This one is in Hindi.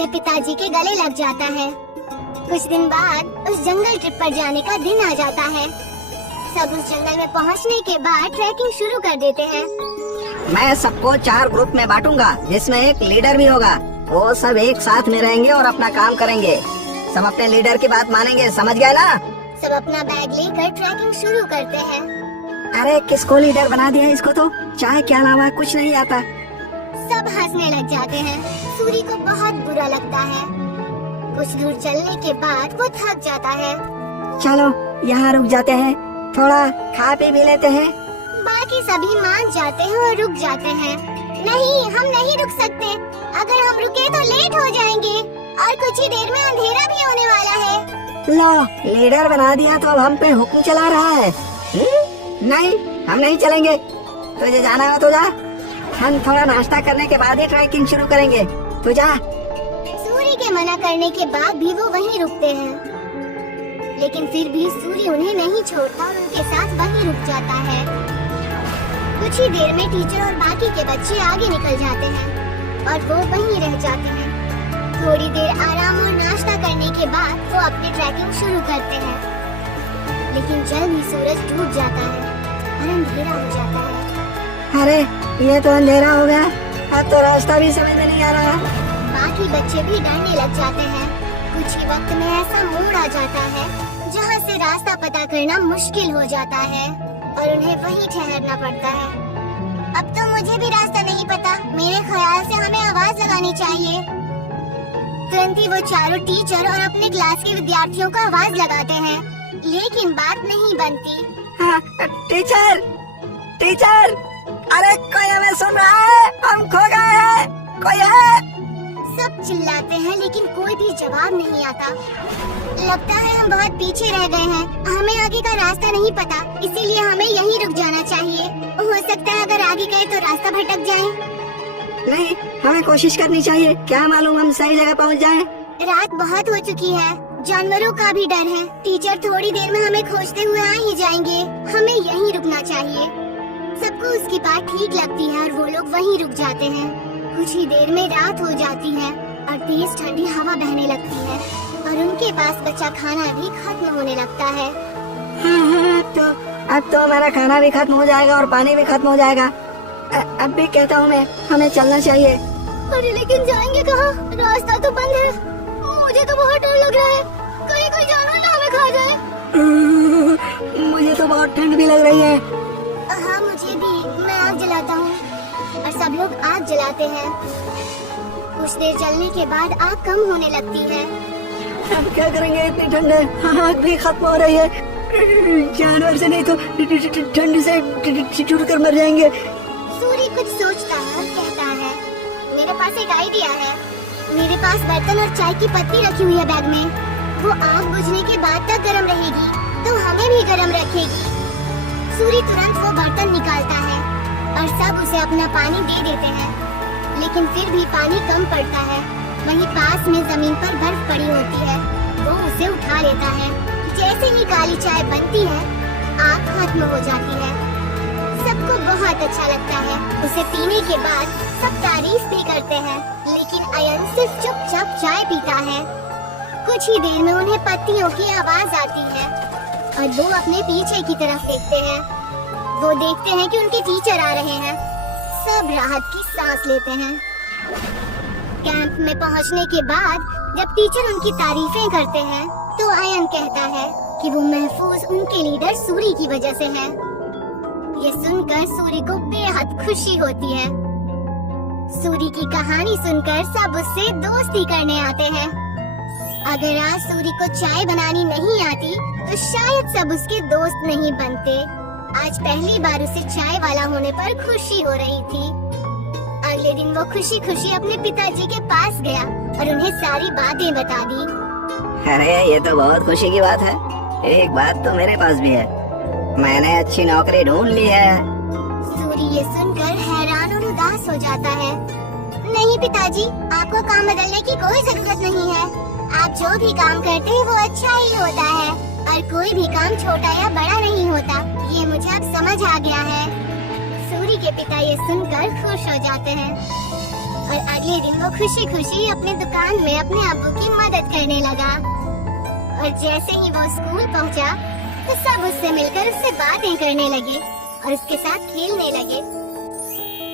से पिताजी के गले लग जाता है। कुछ दिन बाद उस जंगल ट्रिप पर जाने का दिन आ जाता है। सब उस जंगल में पहुंचने के बाद ट्रैकिंग शुरू कर देते हैं। मैं सबको 4 ग्रुप में बांटूंगा, जिसमें एक लीडर भी होगा। वो सब एक साथ में रहेंगे और अपना काम करेंगे। सब अपने लीडर की बात मानेंगे, समझ गए ना? सब अपना बैग लेकर ट्रैकिंग शुरू करते हैं। अरे किसको लीडर बना दिया? इसको तो चाय के अलावा कुछ नहीं आता। सब हंसने लग जाते हैं। सूरी को बहुत बुरा लगता है। कुछ दूर चलने के बाद वो थक जाता है। चलो यहाँ रुक जाते हैं, थोड़ा खा पी भी लेते हैं। बाकी सभी मान जाते हैं और रुक जाते हैं। नहीं, हम नहीं रुक सकते। अगर हम रुके तो लेट हो जाएंगे और कुछ ही देर में अंधेरा भी होने वाला है। लो, लीडर बना दिया तो अब हम पे हुक्म चला रहा है। नहीं, हम नहीं चलेंगे। तुझे जाना हो तो जा। हम थोड़ा नाश्ता करने के बाद ही ट्रैकिंग शुरू करेंगे। तू जा। सूरी के मना करने के बाद भी वो वहीं रुकते हैं, लेकिन फिर भी सूरी उन्हें नहीं छोड़ता और उनके साथ वहीं रुक जाता है। कुछ ही देर में टीचर और बाकी के बच्चे आगे निकल जाते हैं और वो वहीं रह जाते हैं। थोड़ी देर आराम और नाश्ता करने के बाद वो अपनी ट्रैकिंग शुरू करते हैं, लेकिन जल्द ही सूरज डूब जाता है और अंधेरा हो जाता है। अरे ये तो अंधेरा हो गया, अब तो रास्ता भी समझ में नहीं आ रहा। बाकी बच्चे भी डरने लग जाते हैं। कुछ ही वक्त में ऐसा मोड़ आ जाता है जहाँ से रास्ता पता करना मुश्किल हो जाता है और उन्हें वहीं ठहरना पड़ता है। अब तो मुझे भी रास्ता नहीं पता। मेरे ख्याल से हमें आवाज लगानी चाहिए। तुरंत ही वो चारों टीचर और अपने क्लास के विद्यार्थियों को आवाज लगाते हैं, लेकिन बात नहीं बनती। हाँ, टीचर, टीचर, अरे कोई हमें सुन रहा है? हम खो गए हैं, कोई है? सब चिल्लाते हैं लेकिन कोई भी जवाब नहीं आता। लगता है हम बहुत पीछे रह गए हैं। हमें आगे का रास्ता नहीं पता, इसीलिए हमें यहीं रुक जाना चाहिए। हो सकता है अगर आगे गए तो रास्ता भटक जाए। नहीं, हमें कोशिश करनी चाहिए। क्या मालूम हम सही जगह पहुंच जाएं। रात बहुत हो चुकी है, जानवरों का भी डर है। टीचर थोड़ी देर में हमें खोजते हुए आ ही जाएंगे। हमें यहीं रुकना चाहिए। सबको उसकी बात ठीक लगती है और वो लोग वहीं रुक जाते हैं। कुछ ही देर में रात हो जाती है और तेज ठंडी हवा बहने लगती है और उनके पास बचा खाना भी खत्म होने लगता है। हाँ, तो अब तो हमारा खाना भी खत्म हो जाएगा और पानी भी खत्म हो जाएगा। अब भी कहता हूँ मैं, हमें चलना चाहिए। अरे लेकिन जाएंगे कहाँ? रास्ता तो बंद है। मुझे तो बहुत डर लग रहा है, कहीं कोई जानवर ना हमें खा जाए। मुझे तो बहुत ठंड भी लग रही है। हाँ मुझे भी। मैं आग जलाता हूँ और सब लोग आग जलाते हैं। कुछ देर चलने के बाद आग कम होने लगती है। अब क्या करेंगे? इतनी ठंड है, आग भी खत्म हो रही है। जानवर से नहीं तो ठंड से छुट कर मर जाएंगे। सूरी कुछ सोचता है और कहता है, मेरे पास एक आइडिया है। मेरे पास बर्तन और चाय की पत्ती रखी हुई है बैग में। वो आग बुझने के बाद तक गर्म रहेगी तो हमें भी गर्म रखेगी। सूरी तुरंत वो बर्तन निकालता है और सब उसे अपना पानी दे देते हैं, लेकिन फिर भी पानी कम पड़ता है। वहीं पास में जमीन पर बर्फ पड़ी होती है। वो उसे उठा लेता है। जैसे ही काली चाय बनती है, आग खत्म हो जाती है। सबको बहुत अच्छा लगता है। उसे पीने के बाद सब तारीफ भी करते हैं, लेकिन अयन सिर्फ चुपचाप चाय पीता है। कुछ ही देर में उन्हें पत्तियों की आवाज आती है और वो अपने पीछे की तरफ देखते हैं। वो देखते हैं कि उनके टीचर आ रहे हैं। सब राहत की सांस लेते हैं। कैंप में पहुंचने के बाद जब टीचर उनकी तारीफें करते हैं तो अयन कहता है कि वो महफूज उनके लीडर सूरी की वजह से है। ये सुनकर सूरी को बेहद खुशी होती है। सूरी की कहानी सुनकर सब उससे दोस्ती करने आते हैं। अगर आज सूरी को चाय बनानी नहीं आती तो शायद सब उसके दोस्त नहीं बनते। आज पहली बार उसे चाय वाला होने पर खुशी हो रही थी। अगले दिन वो खुशी खुशी अपने पिताजी के पास गया और उन्हें सारी बातें बता दी। अरे ये तो बहुत खुशी की बात है। एक बात तो मेरे पास भी है, मैंने अच्छी नौकरी ढूंढ ली है। सूरी ये सुनकर हैरान और उदास हो जाता है। नहीं पिताजी, आपको काम बदलने की कोई जरूरत नहीं है। आप जो भी काम करते हैं वो अच्छा ही होता है और कोई भी काम छोटा या बड़ा नहीं होता। ये मुझे अब समझ आ गया है। सूरी के पिता ये सुनकर खुश हो जाते हैं। और अगले दिन वो खुशी खुशी अपने दुकान में अपने अब्बू की मदद करने लगा। और जैसे ही वो स्कूल पहुंचा, तो सब उससे मिलकर उससे बातें करने लगे और उसके साथ खेलने लगे।